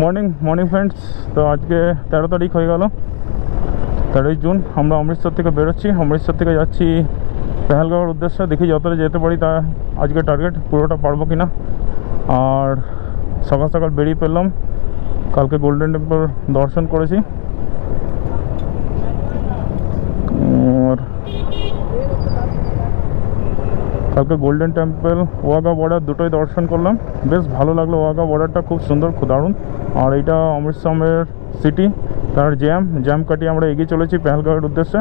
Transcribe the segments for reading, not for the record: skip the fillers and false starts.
Morning friends. তো আজকে 13 তারিখ হয়ে গেল, 13ই জুন। আমরা অমৃতসর থেকে বেরোচ্ছি। অমৃতসর থেকে যাচ্ছি পেহেলগাঁওয়ের উদ্দেশ্যে। দেখি যতটা যেতে পারি তা আজকে টার্গেট, পুরোটা পারবো কি না। আর সকাল সকাল বেরিয়ে পড়লাম। কালকে গোল্ডেন টেম্পল দর্শন করেছি, আর কালকে গোল্ডেন টেম্পল, ওয়াঘা বর্ডার দুটোই দর্শন করলাম। বেশ ভালো লাগলো, ওয়াঘা বর্ডারটা খুব সুন্দর, খুব দারুণ। আর এইটা অমৃতসরের সিটি, তার জ্যাম কাটিয়ে আমরা এগিয়ে চলেছি পেহেলগাঁওয়ের উদ্দেশ্যে।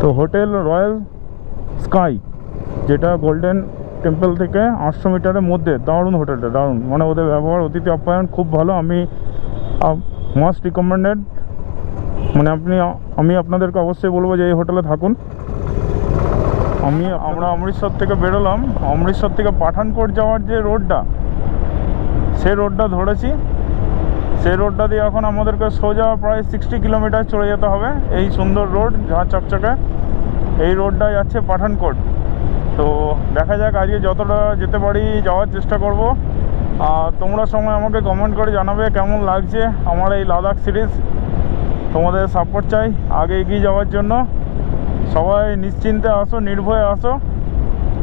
তো হোটেল রয়্যাল স্কাই, যেটা গোল্ডেন টেম্পল থেকে 800 মিটারের মধ্যে, দারুণ হোটেলটা, দারুণ। মানে ওদের ব্যবহার, অতিথি আপ্যায়ন খুব ভালো। আমি মাস্ট রিকমেন্ডেড, মানে আমি আপনাদেরকে অবশ্যই বলবো যে এই হোটেলে থাকুন। আমরা অমৃতসর থেকে বেরোলাম। অমৃতসর থেকে পাঠানকোট যাওয়ার যে রোডটা, সেই রোডটা ধরেছি। সেই রোডটা দিয়ে এখন আমাদেরকে সোজা প্রায় 60 কিলোমিটার চলে যেতে হবে। এই সুন্দর রোড, ঝাঁ চকচকে, এই রোডটা যাচ্ছে পাঠানকোট। তো দেখা যাক, আজকে যতটা যেতে পারি যাওয়ার চেষ্টা করব। আর তোমরা সময় আমাকে কমেন্ট করে জানাবে কেমন লাগছে আমার এই লাদাখ সিরিজ। তোমাদের সাপোর্ট চাই আগে এগিয়ে যাওয়ার জন্য। সবাই নিশ্চিন্তে আসো, নির্ভয়ে আসো।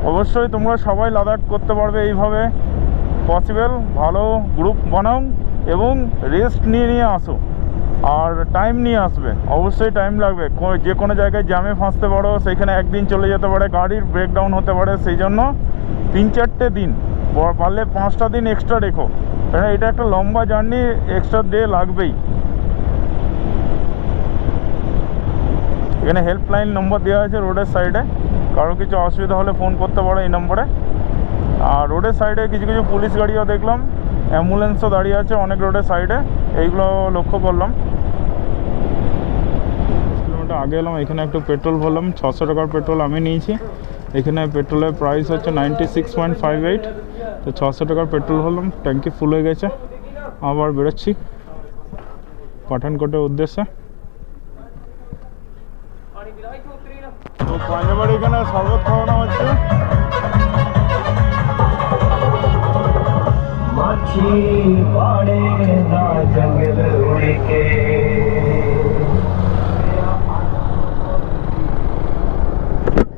অবশ্যই তোমরা সবাই লাদাখ করতে পারবে এইভাবে, পসিবল। ভালো গ্রুপ বানাও এবং রেস্ট নিয়ে আসো, আর টাইম নিয়ে আসবে। অবশ্যই টাইম লাগবে। যে কোনো জায়গায় জ্যামে ফাঁসতে পারো, সেইখানে একদিন চলে যেতে পারে, গাড়ির ব্রেকডাউন হতে পারে। সেই জন্য 3-4টে দিন, পারলে 5টা দিন এক্সট্রা রেখো, কারণ এটা একটা লম্বা জার্নি, এক্সট্রা ডে লাগবেই। এখানে হেল্পলাইন নম্বর দেওয়া আছে রোডের সাইডে, কারো কিছু অসুবিধা হলে ফোন করতে পারো এই নম্বরে। আর রোডের সাইডে কিছু কিছু পুলিশ গাড়িও দেখলাম, অ্যাম্বুলেন্সও দাঁড়িয়ে আছে অনেক রোডের সাইডে, এইগুলো লক্ষ্য করলাম। কিলোমিটার আগে এলাম, এখানে একটু পেট্রোল ভরলাম। 600 টাকার পেট্রোল আমি নিয়েছি। এখানে পেট্রোলের প্রাইস হচ্ছে 96.58। তো 600 টাকার পেট্রোল ভরলাম, ট্যাঙ্কি ফুল হয়ে গেছে। আবার বেরোচ্ছি পাঠানকোটের উদ্দেশ্যে। তো পাঞ্জাবের এখানে শরবত খাওয়ানো হচ্ছে।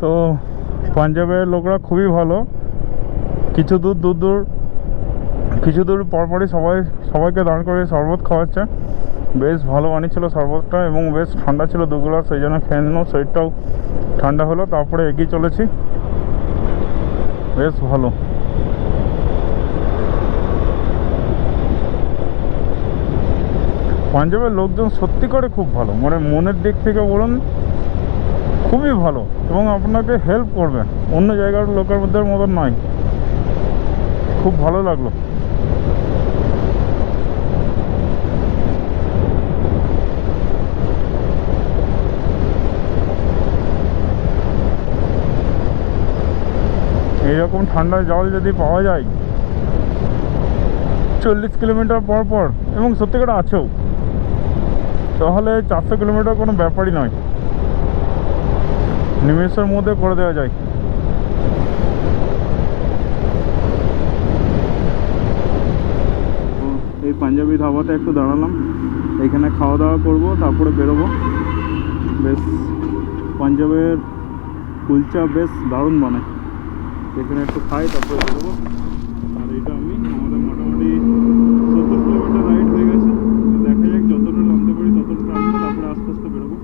তো পাঞ্জাবের লোকরা খুবই ভালো। কিছু দূর পরপরই সবাইকে দাঁড় করে শরবত খাওয়াচ্ছে। বেশ ভালো বানিয়েছিল শরবতটা, এবং বেশ ঠান্ডা ছিল 2 গ্লাস, সেই জন্য খেয়ে নিলাম। শরীরটাও ঠান্ডা হলো, তারপরে এগিয়ে চলেছি। বেশ ভালো। পাঞ্জাবের লোকজন সত্যি করে খুব ভালো, মানে মনের দিক থেকে বলুন খুবই ভালো, এবং আপনাকে হেল্প করবে। অন্য জায়গার লোকের মতন নয়। খুব ভালো লাগলো। এইরকম ঠান্ডা জল যদি পাওয়া যায় 40 কিলোমিটার পর, এবং সত্যিকার আছেও, তাহলে 400 কিলোমিটার কোনো ব্যাপারই নয়, নিমেষের মধ্যে করে দেওয়া যায়। এই পাঞ্জাবি ধাবাতে একটু দাঁড়ালাম, এখানে খাওয়া দাওয়া করবো, তারপরে বেরোবো। বেশ পাঞ্জাবের কুলচা বেশ দারুণ বানায়, এখানে একটু খাই তারপরে বেরোবো। আর এটা আমাদের মোটামুটি 70 কিলোমিটার রাইড হয়ে গেছে। দেখা যাক যতটা নামতে পারি ততটা নামবো, তারপরে আস্তে আস্তে বেরোবো।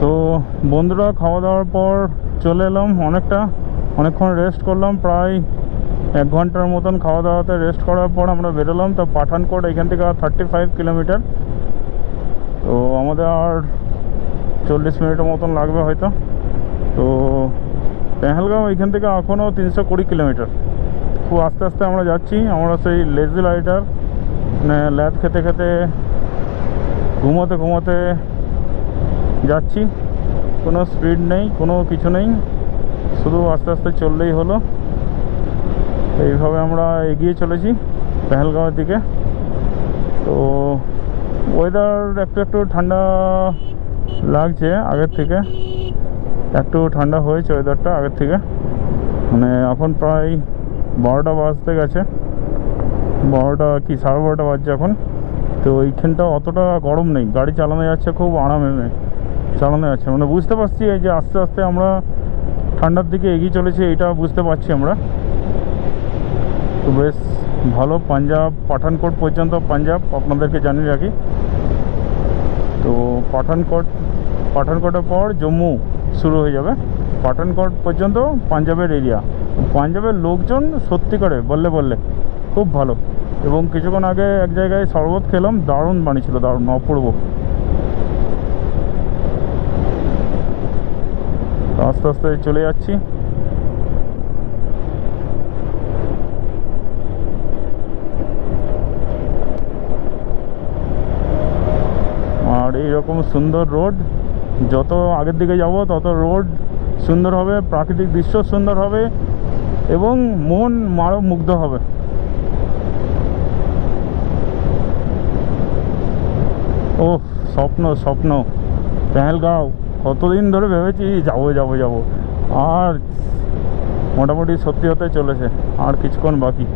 তো বন্ধুরা, খাওয়া দাওয়ার পর চলে এলাম। অনেকক্ষণ রেস্ট করলাম, প্রায় 1 ঘন্টার মতন খাওয়া দাওয়াতে রেস্ট করার পর আমরা বেরোলাম। তো পাঠানকোট এখান থেকে 35 কিলোমিটার। তো আমাদের আর 40 মিনিটের মতন লাগবে হয়তো। তো পেহেলগাঁও এখান থেকে এখনও 320 কিলোমিটার। খুব আস্তে আস্তে আমরা যাচ্ছি। আমরা সেই লেজি রাইডার, মানে ল্যাদ খেতে খেতে, ঘুমোতে যাচ্ছি। কোনো স্পিড নেই, কোনো কিছু নেই, শুধু আস্তে আস্তে চললেই হলো। এইভাবে আমরা এগিয়ে চলেছি পেহেলগাঁওয়ের দিকে। তো ওয়েদার একটু ঠান্ডা লাগছে আগের থেকে, একটু ঠান্ডা হয়েছে ওয়েদারটা আগের থেকে। মানে এখন প্রায় 12টা বাজতে গেছে। 12টা কি 12:30 বাজছে এখন। তো এইখানটা অতটা গরম নেই, গাড়ি চালানো যাচ্ছে খুব আরামে চালানো যাচ্ছে, মানে বুঝতে পারছি এই যে আস্তে আস্তে আমরা ঠান্ডার দিকে এগিয়ে চলেছি, এটা বুঝতে পারছি আমরা। তো বেশ ভালো। পাঞ্জাব পাঠানকোট পর্যন্ত পাঞ্জাব আপনাদেরকে জানিয়ে রাখি। তো পাঠানকোটের পর জম্মু শুরু হয়ে যাবে। পাঠানকোট পর্যন্ত পাঞ্জাবের এরিয়া। পাঞ্জাবের লোকজন সত্যি করে বললে খুব ভালো। এবং কিছুক্ষণ আগে এক জায়গায় শরবত খেলাম, দারুণ বানিয়েছিল, দারুণ অপূর্ব। আস্তে আস্তে চলে যাচ্ছি। আর এইরকম সুন্দর রোড, যত আগের দিকে যাব তত রোড সুন্দর হবে, প্রাকৃতিক দৃশ্য সুন্দর হবে এবং মন আরও মুগ্ধ হবে। ও স্বপ্ন পেহেলগাঁও কতদিন ধরে ভেবেছি যাবো, আর মোটামুটি সত্যি হতে চলেছে, আর কিছুক্ষণ বাকি।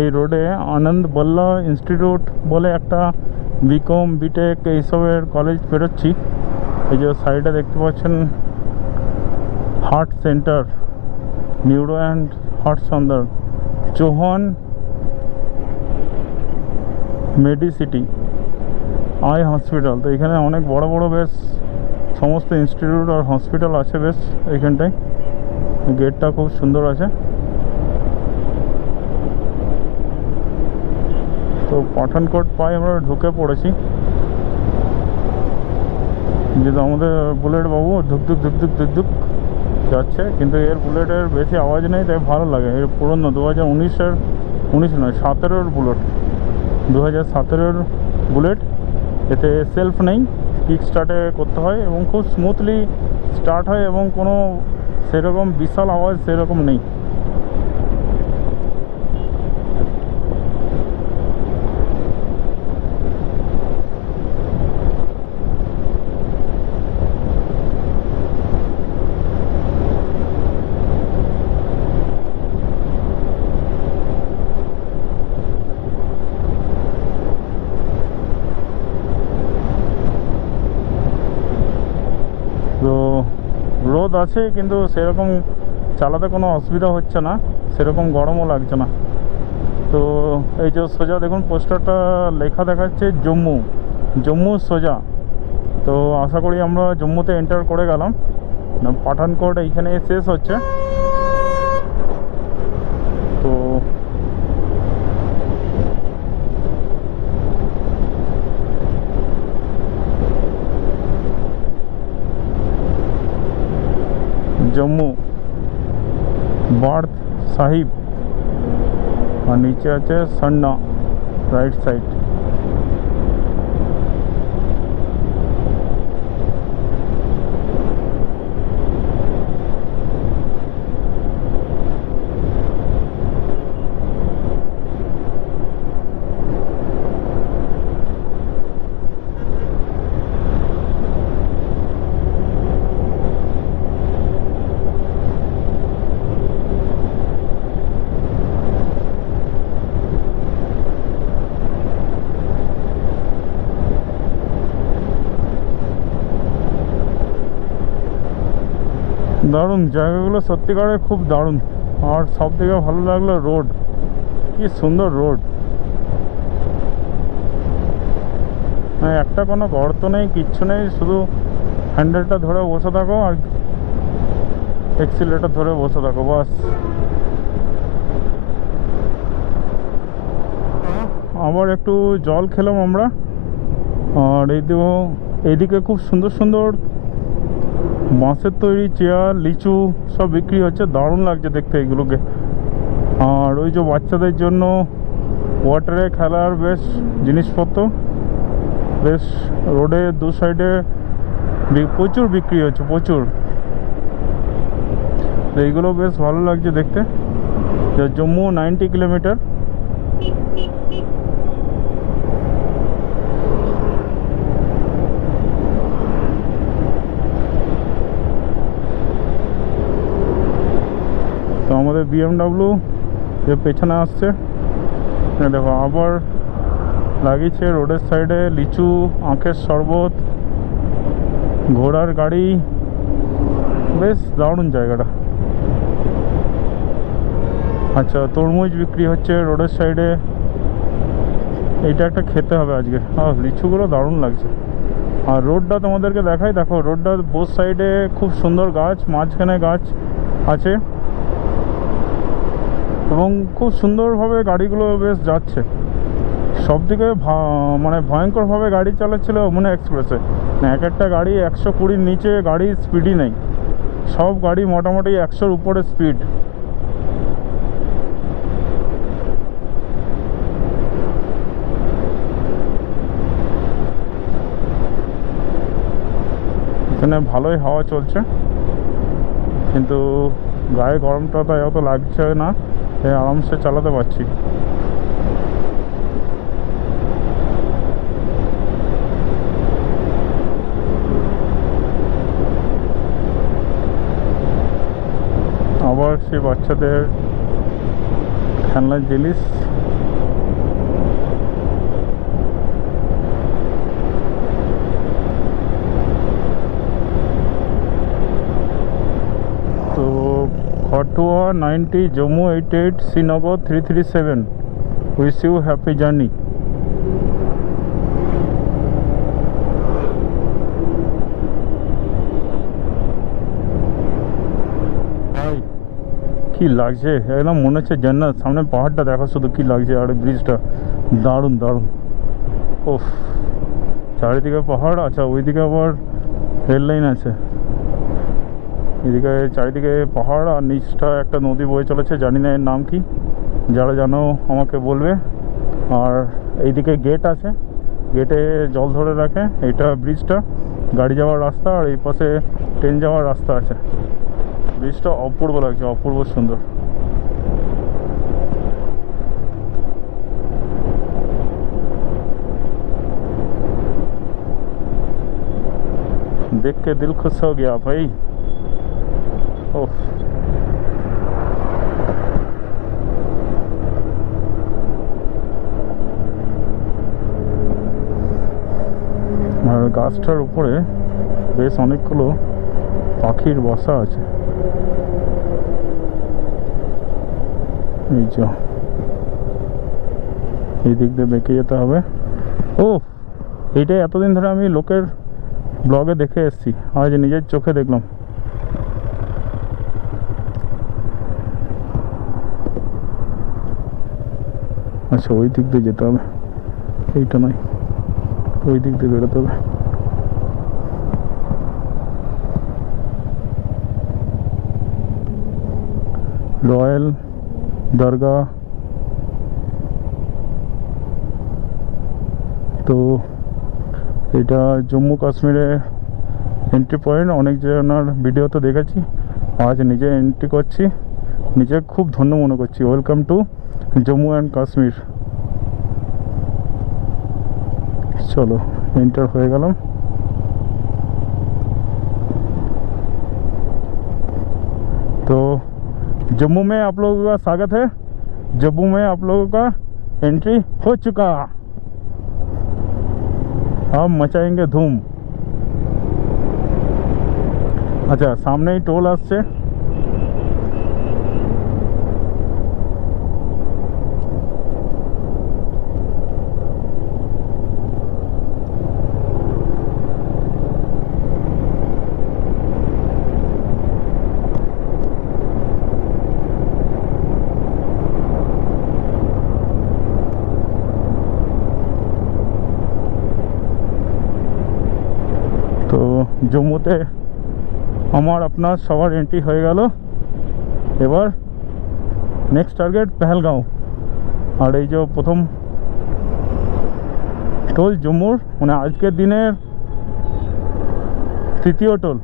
এই রোডে আনন্দ বল্লা ইনস্টিটিউট বলে একটা বিকম বিটেক এইসবের কলেজ পেরোচ্ছি। এই যে সাইডে দেখতে পাচ্ছেন heart centre, neuro and heart centre, Chauhan Medicity eye hospital. তো এখানে অনেক বড় বড় বেশ সমস্ত ইনস্টিটিউট আর হসপিটাল আছে বেশ এইখানটায়। গেটটা খুব সুন্দর আছে। তো পাঠানকোট আমরা ঢুকে পড়েছি। যেহেতু আমাদের বুলেট বাবু ধুক যাচ্ছে, কিন্তু এর বুলেটের বেশি আওয়াজ নেই, তাই ভালো লাগে। এর পুরনো 2017 বুলেট, 2017 বুলেট। এতে সেলফ নেই, কিক স্টার্টে করতে হয় এবং খুব স্মুথলি স্টার্ট হয় এবং কোনো সেরকম বিশাল আওয়াজ সেরকম নেই। তো রোদ আছে কিন্তু সেরকম চালাতে কোনো অসুবিধা হচ্ছে না, সেরকম গরমও লাগছে না। তো এই যে সোজা দেখুন পোস্টারটা লেখা দেখাচ্ছে জম্মু সোজা। তো আশা করি আমরা জম্মুতে এন্টার করে গেলাম। পাঠানকোট এইখানে শেষ হচ্ছে। তো জম্মু বার্থ সাহিব, আর নিচে আছে সন্না রাইট সাইড। দারুণ জায়গাগুলো, সত্যিকারে খুব দারুণ। আর সব থেকে ভালো লাগলো রোড, কি সুন্দর রোড। মানে একটা কোনো গর্ত নেই, কিচ্ছু নেই, শুধু হ্যান্ডেলটা ধরে বসে থাকো আর এক্সিলেটার ধরে বসে থাকো, বাস। আবার একটু জল খেলাম আমরা। আর এইদিকে খুব সুন্দর সুন্দর বাঁশের তৈরি চেয়ার, লিচু সব বিক্রি হচ্ছে, দারুণ লাগছে দেখতে এগুলোকে। আর ওই যে বাচ্চাদের জন্য ওয়াটারে খেলার বেশ জিনিসপত্র, বেশ রোডে দু সাইডে প্রচুর বিক্রি হচ্ছে, প্রচুর। এইগুলো বেশ ভালো লাগছে দেখতে। জম্মু 90 কিলোমিটার। তো আমাদের BMW যে পেছনে আসছে, দেখো আবার লাগিয়েছে রোডের সাইডে লিচু, আখের শরবত, ঘোড়ার গাড়ি। বেশ দারুণ জায়গাটা। আচ্ছা, তরমুজ বিক্রি হচ্ছে রোডের সাইডে। এইটা একটা খেতে হবে আজকে। লিচুগুলো দারুণ লাগছে। আর রোডটা তোমাদেরকে দেখাই, দেখো রোডটা বোথ সাইডে খুব সুন্দর গাছ, মাঝখানে গাছ আছে এবং খুব সুন্দরভাবে গাড়িগুলো বেশ যাচ্ছে। সব দিকে মানে ভয়ঙ্করভাবে গাড়ি চালাচ্ছিল মানে এক্সপ্রেসে। এক একটা গাড়ি 120-র নিচে গাড়ি স্পিডই নেই, সব গাড়ি মোটামুটি 100-র উপরে স্পিড। এখানে ভালোই হাওয়া চলছে, কিন্তু গায়ে গরমটা তাই অত লাগছে না, আরামসে চালাতে পারছি। আবার সেই বাচ্চাদের খেলনার জিনিস। তো Kathua 90, Jammu 88, Srinagar 337। Wish you happy journey. কি লাগছে একদম, মনে হচ্ছে জান্নাত। সামনে পাহাড়টা দেখো শুধু কি লাগছে, আর ব্রিজটা দারুণ দারুণ। ওফ, চারিদিকে পাহাড়। আচ্ছা, ওইদিকে আবার রেল লাইন আছে। এদিকে চারিদিকে পাহাড় আর নিচটা একটা নদী বয়ে চলেছে, জানি না এর নাম কি, যারা জানো আমাকে বলবে। আর এইদিকে গেট আছে, গেটে জল ধরে রাখে। এটা ব্রিজটা গাড়ি যাওয়ার রাস্তা, আর এই পাশে ট্রেন যাওয়ার রাস্তা আছে। ব্রিজটা অপূর্ব লাগছে, অপূর্ব সুন্দর। देख के दिल खुश हो गया भाई। ओह, আর গাছটার উপরে বেশ অনেকগুলো পাখির বাসা আছে। এই যে এই দিক দিয়ে বেঁকে যেতে হবে। ও, এইটাই এতদিন ধরে আমি লোকের ব্লগে দেখে এসেছি, আজ নিজের চোখে দেখলাম। আচ্ছা, ওই দিক দিয়ে যেতে হবে, এইটা নয়, ওই দিক দিয়ে বেরোতে হবে। রয়্যাল দরগা। তো এটা জম্মু কাশ্মীরে এন্ট্রি পয়েন্ট, অনেক জনের ভিডিওতে দেখেছি, আজ নিজে এন্ট্রি করছি, নিজে খুব ধন্য মনে করছি। Welcome to Jammu and Kashmir. চলো, এন্টার হয়ে গেলাম। तो जम्मू में आप लोगों का स्वागत है। जम्मू में आप लोगों का एंट्री हो चुका, हम मचाएंगे धूम। अच्छा, सामने ही टोल आसছে। তো জম্মুতে আমার আপনার সবার এন্ট্রি হয়ে গেল। এবার নেক্সট টার্গেট পেহেলগাঁও। আর এই যে প্রথম টোল জম্মুর, মানে আজকের দিনের তৃতীয় টোল,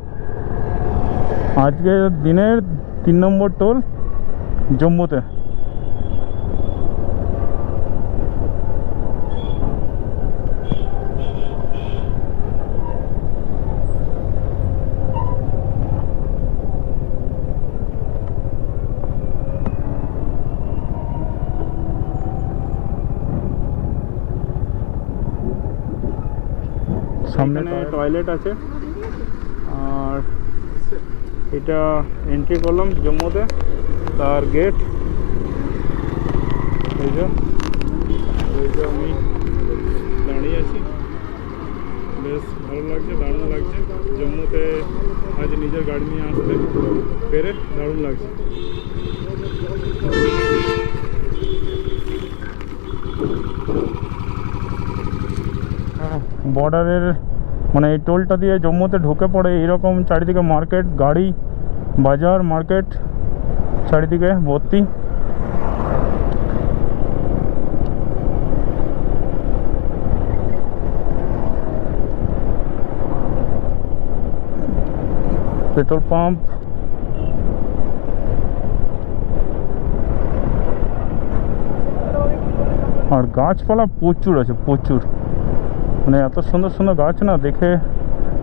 আজকের দিনের 3 নম্বর টোল জম্মুতে। সামনে টয়লেট আছে, আর এটা এন্ট্রি করলাম জম্মুতে, তার গেট। এই যে আমি দাঁড়িয়ে আছি, বেশ ভালো লাগছে, দারুণ লাগছে। জম্মুতে আজ নিজের গাড়ি নিয়ে আসতে পেরে দারুণ লাগছে। বর্ডারের মানে এই টোলটা দিয়ে জম্মুতে ঢুকে পড়ে এইরকম চারিদিকে মার্কেট, গাড়ি, বাজার, মার্কেট চারিদিকে ভর্তি। পেট্রোল পাম্প, আর গাছপালা প্রচুর আছে, প্রচুর। মানে এত সুন্দর সুন্দর গাছ না, দেখে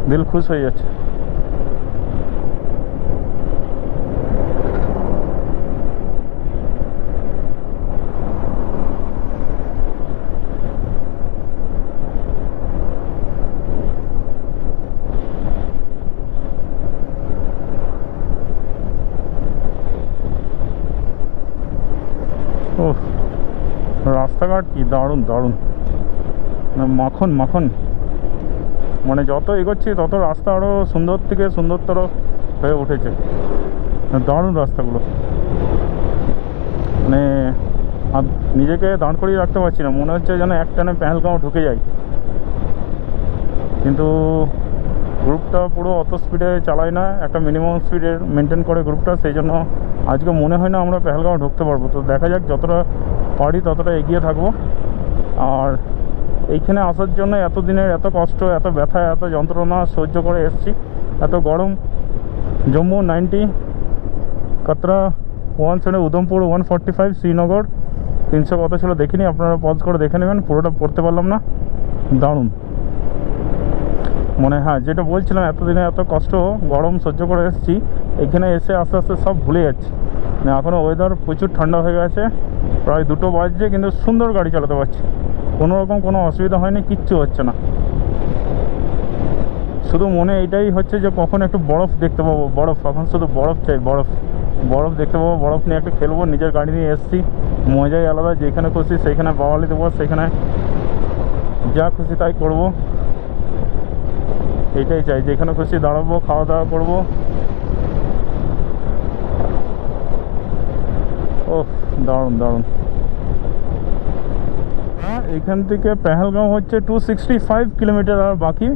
দিল খুশ হয়ে যাচ্ছে। ও রাস্তাঘাট কি দারুণ দারুণ, মাখন মাখন। মানে যত এগোচ্ছি তত রাস্তা আরও সুন্দর থেকে সুন্দরতর হয়ে উঠেছে, দারুণ রাস্তাগুলো। মানে নিজেকে দাঁড় করিয়ে রাখতে পারছি না, মনে হচ্ছে যেন এক টানে পেহেলগাঁও ঢুকে যাই। কিন্তু গ্রুপটা পুরো অত স্পিডে চালায় না, একটা মিনিমাম স্পিডে মেনটেন করে গ্রুপটা, সেই জন্য আজকে মনে হয় না আমরা পেহেলগাঁও ঢুকতে পারবো। তো দেখা যাক, যতটা পারি ততটা এগিয়ে থাকবো। আর এইখানে আসার জন্য এতদিনের এত কষ্ট, এত ব্যথা, এত যন্ত্রণা সহ্য করে এসেছি, এত গরম। জম্মু 90, কাতরা 170, উধমপুর 145, শ্রীনগর 300 কত ছিল দেখিনি, আপনারা পজ করে দেখে নেবেন, পুরোটা পড়তে পারলাম না। দারুণ। মানে হ্যাঁ, যেটা বলছিলাম, এতদিনে এত কষ্ট গরম সহ্য করে এসেছি, এখানে এসে আস্তে আস্তে সব ভুলে যাচ্ছি। মানে এখনও ওয়েদার প্রচুর ঠান্ডা হয়ে গেছে, প্রায় 2টো বাজছে, কিন্তু সুন্দর গাড়ি চালাতে পারছি, কোনো রকম কোনো অসুবিধা হয়নি, কিচ্ছু হচ্ছে না। শুধু মনে এইটাই হচ্ছে যে কখন একটু বরফ দেখতে পাবো, বরফ, এখন শুধু বরফ চাই, বরফ বরফ দেখতে পাবো, বরফ নিয়ে একটু খেলবো। নিজের গাড়ি নিয়ে এসেছি, মজাই আলাদা। যেখানে খুশি সেইখানে বাওয়ালি দেবো, সেখানে যা খুশি তাই করবো, এইটাই চাই। যেখানে খুশি দাঁড়াবো, খাওয়া দাওয়া করবো। ও দারুণ দারুণ। এখান থেকে পেহেলগাঁও হচ্ছে 265 কিলোমিটার আর বাকি।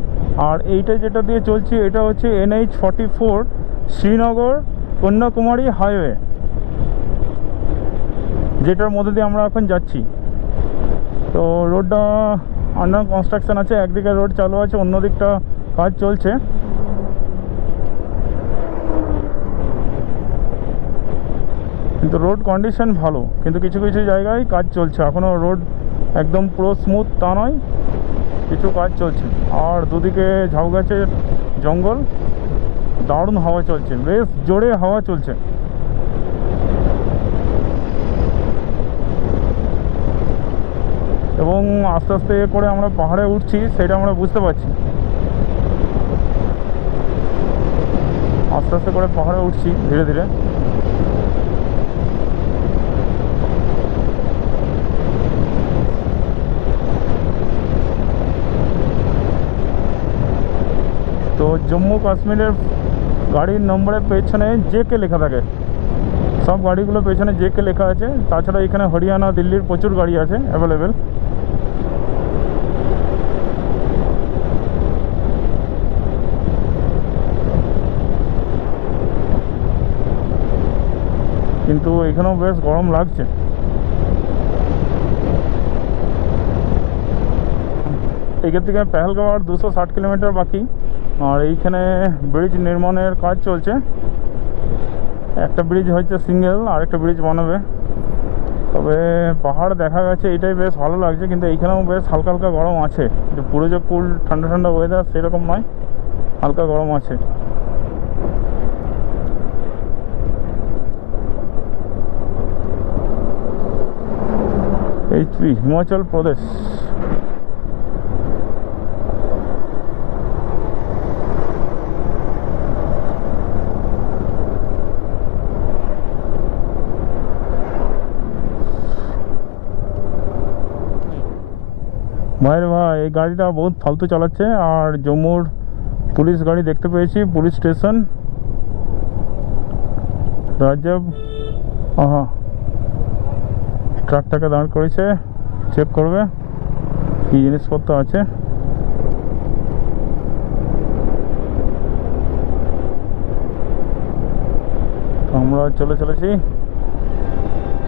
আর এইটা যেটা দিয়ে চলছি, এটা হচ্ছে NH 44 শ্রীনগর কন্যাকুমারী হাইওয়ে, যেটার মধ্যে দিয়ে আমরা এখন যাচ্ছি। তো রোডটা আন্ডার কনস্ট্রাকশন আছে, একদিকে রোড চালু আছে, অন্য দিকটা কাজ চলছে। কিন্তু রোড কন্ডিশন ভালো, কিন্তু কিছু কিছু জায়গায় কাজ চলছে এখনও। রোড একদম পুরো স্মুথ তা নয়, কিছু কাজ চলছে। আর দুদিকে ঝাউ গাছের জঙ্গল, দারুণ হাওয়া চলছে, বেশ জোরে হাওয়া চলছে। এবং আস্তে আস্তে করে আমরা পাহাড়ে উঠছি, সেটা আমরা বুঝতে পারছি। আস্তে আস্তে করে পাহাড়ে উঠছি ধীরে ধীরে। তো জম্মু কাশ্মীরের গাড়ির নম্বরের পেছনে JK লেখা থাকে, সব গাড়িগুলোর পেছনে JK লেখা আছে। তাছাড়া এখানে হরিয়ানা, দিল্লির প্রচুর গাড়ি আছে অ্যাভেলেবেল। কিন্তু এখানেও বেশ গরম লাগছে। এখান থেকে পেহেলগাঁও আর 260 কিলোমিটার বাকি। আর এইখানে ব্রিজ নির্মাণের কাজ চলছে। একটা ব্রিজ হচ্ছে সিঙ্গেল, আরেকটা ব্রিজ বানাবে। তবে পাহাড় দেখা গেছে, এটাই বেশ ভালো লাগছে। কিন্তু এইখানেও বেশ হালকা হালকা গরম আছে, যে পুরো যে কুল ঠান্ডা ঠান্ডা ওয়েদার সেরকম নয়, হালকা গরম আছে। এইচপি হিমাচল প্রদেশ। ভাইরে ভাই, এই গাড়িটা বহুত ফালতু চালাচ্ছে। আর জম্মুর পুলিশ গাড়ি দেখতে পেয়েছি, পুলিশ স্টেশন রাজব। আহা, ট্রাকটাকে দাঁড় করেছে, চেক করবে কি জিনিসপত্র আছে। আমরা চলেছি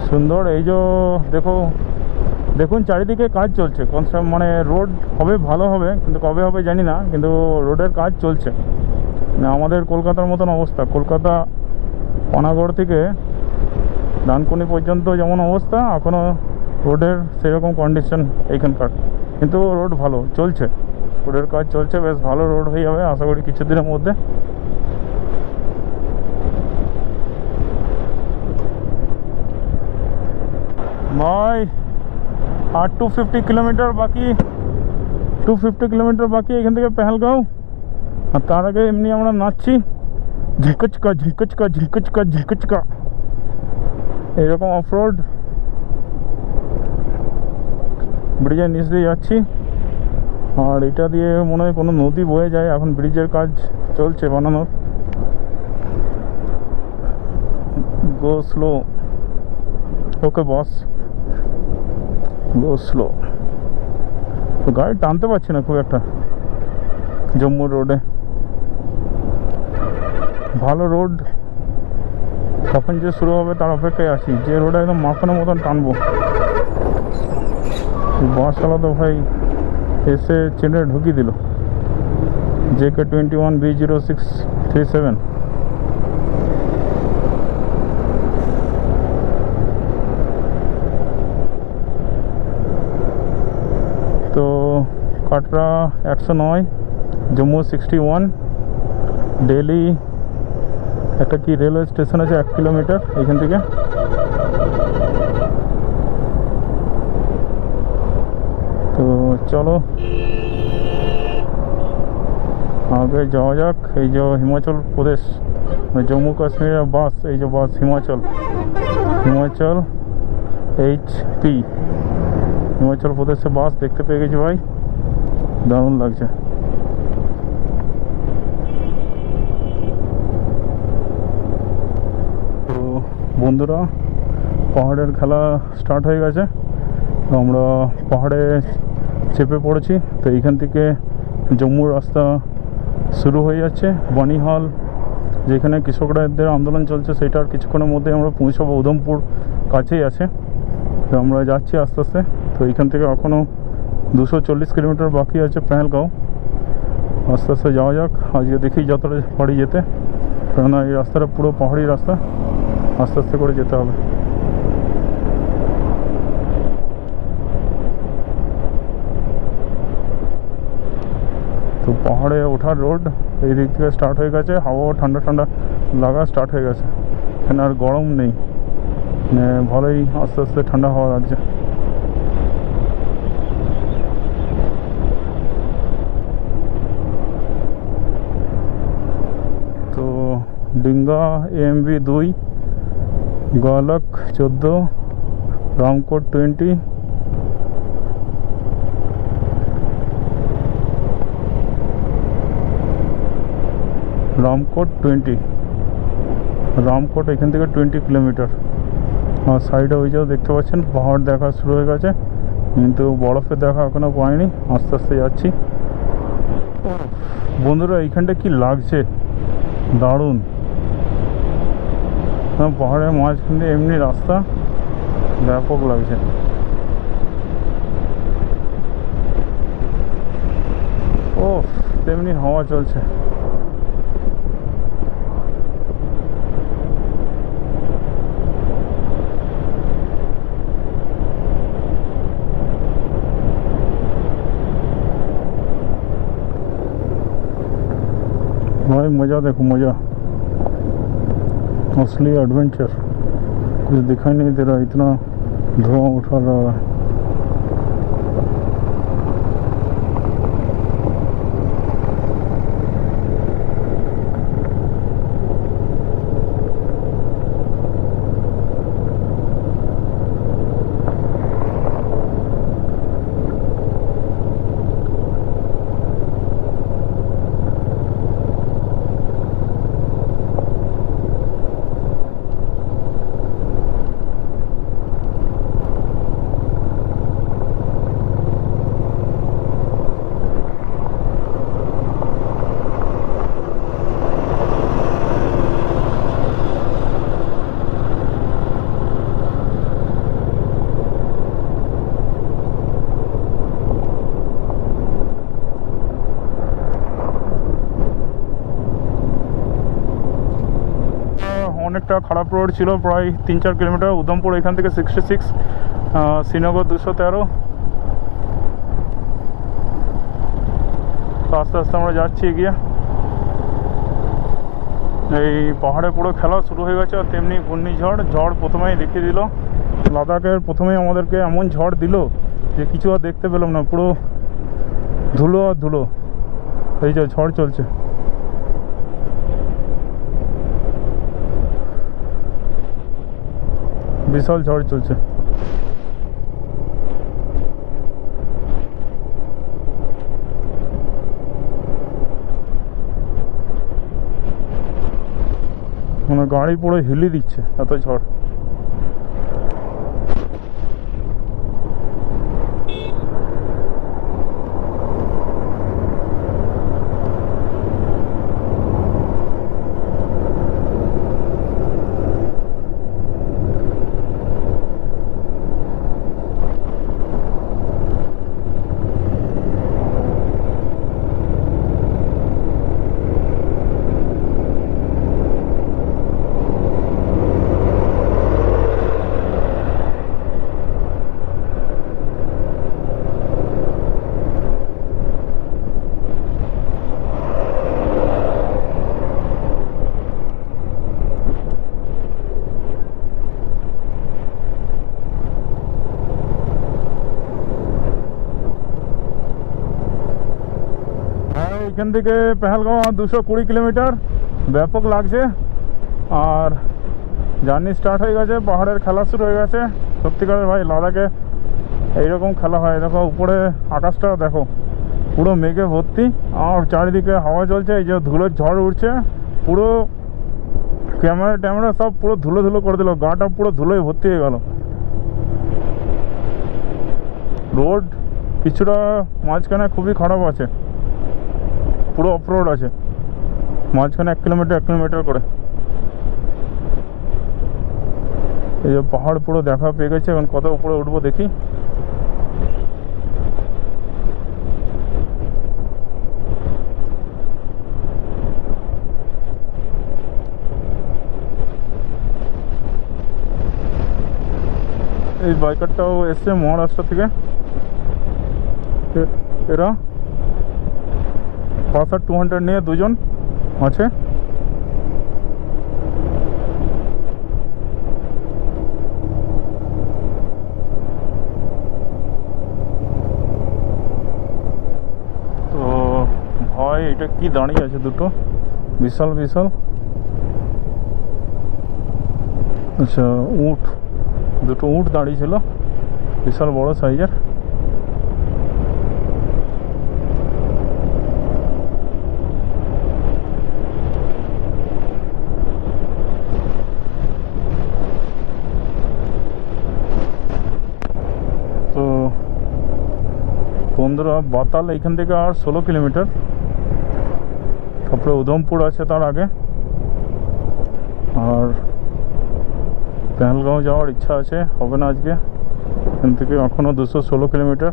সুন্দর। এই যে দেখো, দেখুন চারিদিকে কাজ চলছে, কনস্ট্রাকশন মানে রোড হবে, ভালো হবে, কিন্তু কবে হবে জানি না, কিন্তু রোডের কাজ চলছে। মানে আমাদের কলকাতার মতন অবস্থা, কলকাতা পানাগড় থেকে ডানকুনি পর্যন্ত যেমন অবস্থা, এখনও রোডের সেরকম কন্ডিশন এইখানকার। কিন্তু রোড ভালো চলছে, রোডের কাজ চলছে, বেশ ভালো রোড হয়ে যাবে আশা করি কিছুদিনের মধ্যে। ভাই আর 250 কিলোমিটার বাকি, 250 কিলোমিটার বাকি এখান থেকে পেহেলগাঁও। আর তার আগে এমনি আমরা নাচছি ঝিঙ্কচকা ঝিঙ্কচকা ঝিঙ্কচকা ঝিঙ্কচকা, এরকম অফরোড ব্রিজের নিচ দিয়ে যাচ্ছি। আর এটা দিয়ে মনে হয় কোনো নদী বয়ে যায়, এখন ব্রিজের কাজ চলছে বানানোর। গো স্লো, ওকে বস, গো স্লো। তো গাড়ি টানতে পারছি না খুব একটা জম্মুর রোডে। ভালো রোড কখন যে শুরু হবে তার অপেক্ষায় আছি, যে রোডে একদম মাখনের মতন টানবো। বাসওয়ালা তো ভাই এসে চেনে ঢুকিয়ে দিল, JK21B0637। তো কাটরা 109, জম্মু 61, দিল্লি একটা কি রেলওয়ে স্টেশন আছে 1 কিলোমিটার এখান থেকে। তো চলো আগে যাওয়া যাক। এই যে হিমাচল প্রদেশ, জম্মু কাশ্মীরের বাস, এই যে বাস হিমাচল, হিমাচল এইচপি, হিমাচল প্রদেশের বাস দেখতে পেয়ে গেছি ভাই, দারুণ লাগছে। তো বন্ধুরা, পাহাড়ের খেলা স্টার্ট হয়ে গেছে, তো আমরা পাহাড়ে চেপে পড়েছি। তো এইখান থেকে জম্মুর রাস্তা শুরু হয়ে যাচ্ছে, বানিহাল যেখানে কৃষকদের আন্দোলন চলছে, সেটার কিছুক্ষণের মধ্যে আমরা পৌঁছাবো, উধমপুর কাছেই আছে। তো আমরা যাচ্ছি আস্তে আস্তে। তো এইখান থেকে এখনও 240 কিলোমিটার বাকি আছে পেহেলগাঁও। আস্তে আস্তে যাওয়া যাক, আজকে দেখি যতটা পারি যেতে, কেননা এই রাস্তাটা পুরো পাহাড়ি রাস্তা, আস্তে আস্তে করে যেতে হবে। তো পাহাড়ে ওঠার রোড এই দিক থেকে স্টার্ট হয়ে গেছে, হাওয়া ঠান্ডা ঠান্ডা লাগা স্টার্ট হয়ে গেছে, এখানে আর গরম নেই, মানে ভালোই আস্তে আস্তে ঠান্ডা হাওয়া লাগছে। তো ডিঙ্গা AMV 2, গালক 14, রামকোট 20, রামকোট 20, রামকোট এখান থেকে 20 কিলোমিটার। আর সাইডে ওই যে দেখতে পাচ্ছেন পাহাড় দেখা শুরু হয়ে গেছে, কিন্তু বরফের দেখা এখনও পাইনি, আস্তে আস্তে যাচ্ছি। বন্ধুরা এইখানটা কি লাগছে, দারুণ, পাহাড়ের মাঝখান দিয়ে এমনি রাস্তা, ব্যাপক লাগছে। ও তেমনি হাওয়া চলছে। भाई मज़ा देखो मज़ा, असली एडवेंचर। कुछ दिखाई नहीं दे रहा, इतना धुआं उठा रहा है। অনেকটা খারাপ রোড ছিল, প্রায় 3-4 কিলোমিটার। উধমপুর এখান থেকে 66, শ্রীনগর 213। তো আস্তে আস্তে আমরা যাচ্ছি এগিয়ে। এই পাহাড়ে পুরো খেলা শুরু হয়ে গেছে। আর তেমনি ঘূর্ণিঝড়, ঝড় প্রথমেই দেখিয়ে দিল। লাদাখের প্রথমেই আমাদেরকে এমন ঝড় দিল যে কিছু আর দেখতে পেলাম না, পুরো ধুলো আর ধুলো। এই যে ঝড় চলছে, বিশাল ঝড় চলছে। মানে গাড়ি পুরো হিলি দিচ্ছে, এত ঝড়। এখান থেকে পেহেলগাঁও 220 কিলোমিটার, ব্যাপক লাগছে। আর জার্নি স্টার্ট হয়ে গেছে, পাহাড়ের খেলা শুরু হয়ে গেছে। সত্যিকারের ভাই লাদাখে এইরকম খেলা হয়। দেখো উপরে আকাশটা দেখো, পুরো মেঘে ভর্তি, আর চারিদিকে হাওয়া চলছে। এই যে ধুলোর ঝড় উঠছে, পুরো ক্যামেরা ট্যামেরা সব পুরো ধুলো ধুলো করে দিল, গাটা পুরো ধুলোয় ভর্তি হয়ে গেল। রোড কিছুটা মাঝখানে খুবই খারাপ আছে, পুরো অফ রোড আছে মাঝখানে 1 কিলোমিটার করে। এই যে পাহাড় পুরো দেখা পেয়ে গেছে। এখন কত উপরে উঠবো দেখি। এই বাইকারটাও এসছে মহারাষ্ট্র থেকে। এরা পাসার 200 নিয়ে দুজন আছে। তো ভাই এটা কি দাঁড়িয়ে আছে, দুটো বিশাল বিশাল, আচ্ছা উট, দুটো উট দাঁড়িয়ে ছিল, বিশাল বড় সাইজের। তো বন্ধুরা, বাতাল এখান থেকে আর 16 কিলোমিটার, তারপরে উধমপুর আছে তার আগে। আর পেহেলগাঁও যাওয়ার ইচ্ছা আছে, হবে না আজকে। এখান থেকে এখনও 216 কিলোমিটার।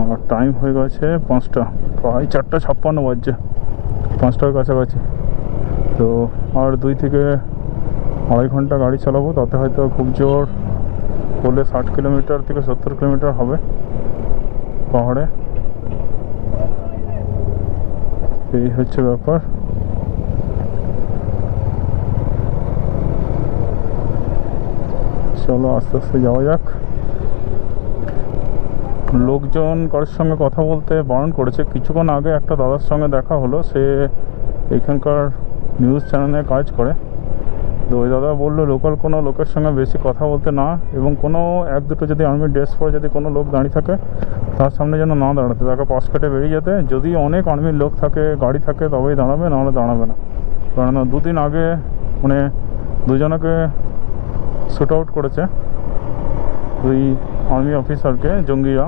আর টাইম হয়ে গেছে 5টা, প্রায় 4:56 বাজছে, 5টার কাছাকাছি। তো আর 2 থেকে আড়াই ঘন্টা গাড়ি চালাবো, তাতে হয়তো খুব জোর হলে 60 কিলোমিটার থেকে 70 কিলোমিটার হবে পাহাড়ে। এই হচ্ছে ব্যাপার। চলো আস্তে আস্তে যাওয়া যাক। লোকজন কারোর সঙ্গে কথা বলতে বারণ করেছে। কিছুক্ষণ আগে একটা দাদার সঙ্গে দেখা হলো, সে এখানকার নিউজ চ্যানেলে কাজ করে। তো ওই দাদা বললো লোকাল কোনো লোকের সঙ্গে বেশি কথা বলতে না, এবং কোনো এক দুটো যদি আর্মির ড্রেস পরে যদি কোনো লোক দাঁড়িয়ে থাকে তার সামনে যেন না দাঁড়াতে, তাকে পাশ কেটে বেরিয়ে যেতে। যদি অনেক আর্মির লোক থাকে, গাড়ি থাকে, তবেই দাঁড়াবে, নাহলে দাঁড়াবে না। কারণ দুদিন আগে মানে দুজনকে শ্যুট আউট করেছে ওই আর্মি অফিসারকে জঙ্গিরা।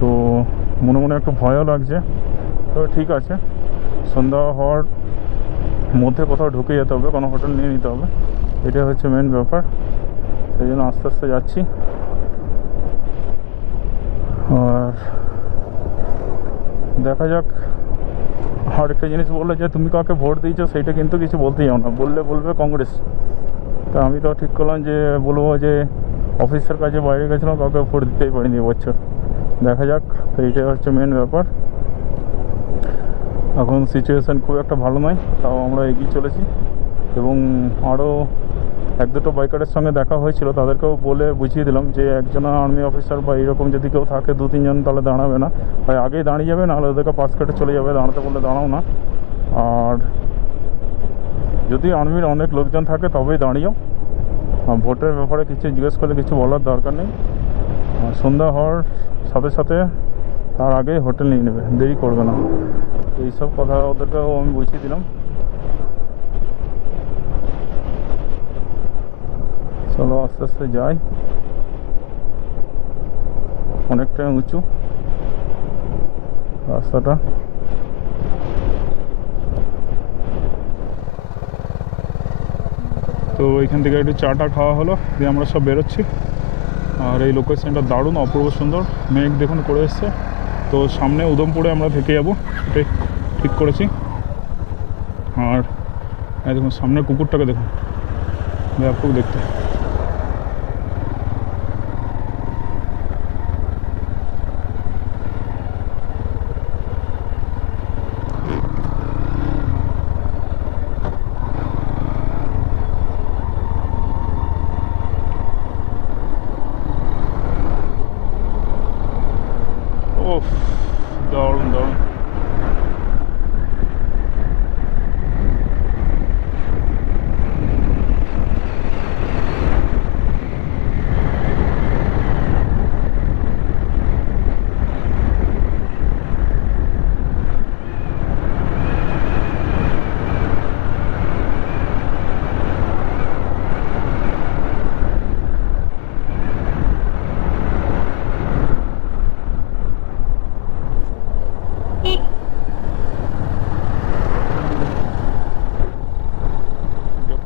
তো মনে মনে একটু ভয়ও লাগছে। তো ঠিক আছে, সন্ধ্যা হওয়ার মধ্যে কোথাও ঢুকে যেতে হবে, কোনো হোটেল নিয়ে নিতে হবে, এটাই হচ্ছে মেন ব্যাপার। সেই জন্য আস্তে আস্তে যাচ্ছি। আর দেখা যাক। আর একটা জিনিস বললে যে তুমি কাকে ভোট দিয়েছো, সেইটা কিন্তু কিছু বলতে যাও না, বলবে কংগ্রেস। তা আমি তো ঠিক করলাম যে বলবো যে অফিসের কাছে বাইরে গেছিলাম, কাউকে ভোট দিতেই পারিনি এবছর। দেখা যাক, এইটাই হচ্ছে মেন ব্যাপার। এখন সিচুয়েশান খুব একটা ভালো নয়, তাও আমরা এগিয়ে চলেছি। এবং আরও এক দুটো বাইকারের সঙ্গে দেখা হয়েছিল, তাদেরকেও বলে বুঝিয়ে দিলাম যে একজন আর্মি অফিসার বা এরকম যদি কেউ থাকে 2-3 জন, তাহলে দাঁড়াবে না, হয় আগেই দাঁড়িয়ে যাবে, নাহলে ওদেরকে পাস কেটে চলে যাবে, দাঁড়াতে বললে দাঁড়াও না। আর যদি আর্মির অনেক লোকজন থাকে তবেই দাঁড়িয়েও। ভোটের ব্যাপারে কিছু জিজ্ঞেস করলে কিছু বলার দরকার নেই। সন্ধ্যা হওয়ার সাথে সাথে তার আগে হোটেল নিয়ে নেবে, দেরি করবে না। এইসব কথা ওদেরকেও আমি বুঝিয়ে দিলাম। চলো আস্তে আস্তে যাই। অনেকটাই উঁচু রাস্তাটা। তো এইখান থেকে একটু চাটা খাওয়া হলো, দিয়ে আমরা সব বেরোচ্ছি। আর এই লোকেশনটা দারুণ, অপূর্ব সুন্দর। মেঘ দেখুন করে এসছে। তো সামনে উদমপুরে আমরা থেকে যাবো, সেটাই ঠিক করেছি। আর দেখুন সামনে কুকুরটাকে দেখুন, ব্যাপক দেখতে। ওফ, দারুণ দারুণ।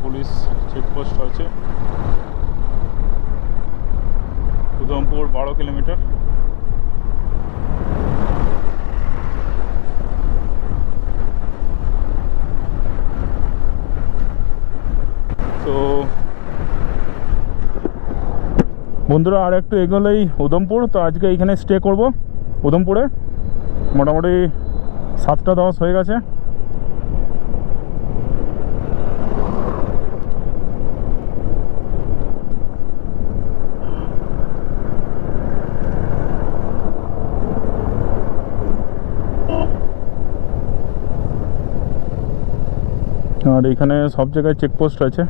পুলিশ চেকপোস্ট আছে উদমপুর 12 কিলোমিটার। তো বন্ধুরা আর একটু এগোলেই উদমপুর। তো আজকে এইখানে স্টে করব উদমপুরে। মোটামুটি 7টা 10 হয়ে গেছে। আর এখানে সব জায়গায় চেকপোস্ট আছে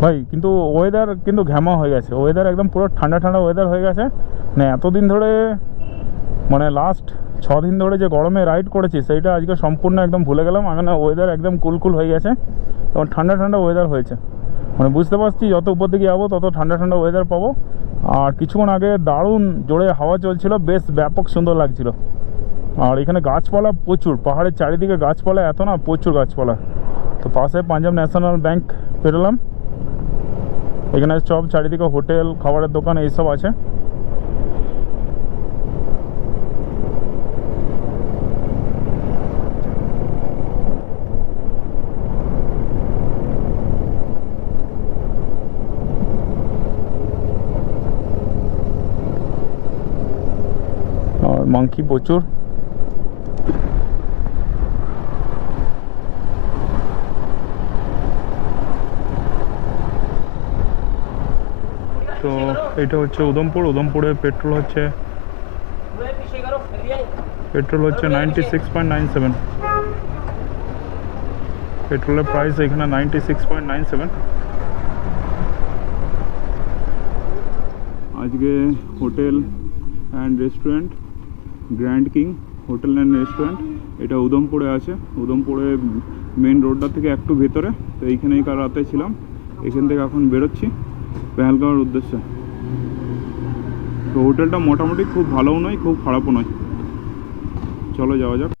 ভাই। কিন্তু ওয়েদার কিন্তু ঘ্যামা হয়ে গেছে, ওয়েদার একদম পুরো ঠান্ডা ঠান্ডা ওয়েদার হয়ে গেছে। মানে এতদিন ধরে, মানে লাস্ট 6 দিন ধরে যে গরমে রাইড করেছি, সেইটা আজকে সম্পূর্ণ একদম ভুলে গেলাম। এখানে ওয়েদার একদম কুলকুল হয়ে গেছে এবং ঠান্ডা ঠান্ডা ওয়েদার হয়েছে। মানে বুঝতে পারছি যত উপর দিকে যাবো তত ঠান্ডা ঠান্ডা ওয়েদার পাবো। আর কিছুক্ষণ আগে দারুণ জোরে হাওয়া চলছিল, বেশ ব্যাপক সুন্দর লাগছিল। আর এখানে গাছপালা প্রচুর, পাহাড়ের চারিদিকে গাছপালা এত না, প্রচুর গাছপালা। তো পাশে পাঞ্জাব ন্যাশনাল ব্যাংক পেরোলাম। এখানে সব চারিদিকে হোটেল, খাবারের দোকান এইসব আছে। আর মাংকি প্রচুর। তো এটা হচ্ছে উদমপুরে পেট্রোল হচ্ছে 96.97। পেট্রোলের প্রাইস এখানে 96.97। আজকে hotel and restaurant grand king hotel and restaurant, এটা উদমপুরে আছে। উদমপুরে মেন রোডটা থেকে একটু ভেতরে। তো এইখানেই কাল রাতে ছিলাম, এখান থেকে এখন বেরোচ্ছি পেহেলগাঁওয়ের উদ্দেশ্যে। তো হোটেলটা মোটামুটি খুব ভালোও নয়, খুব খারাপও নয়। চলো যাওয়া যাক।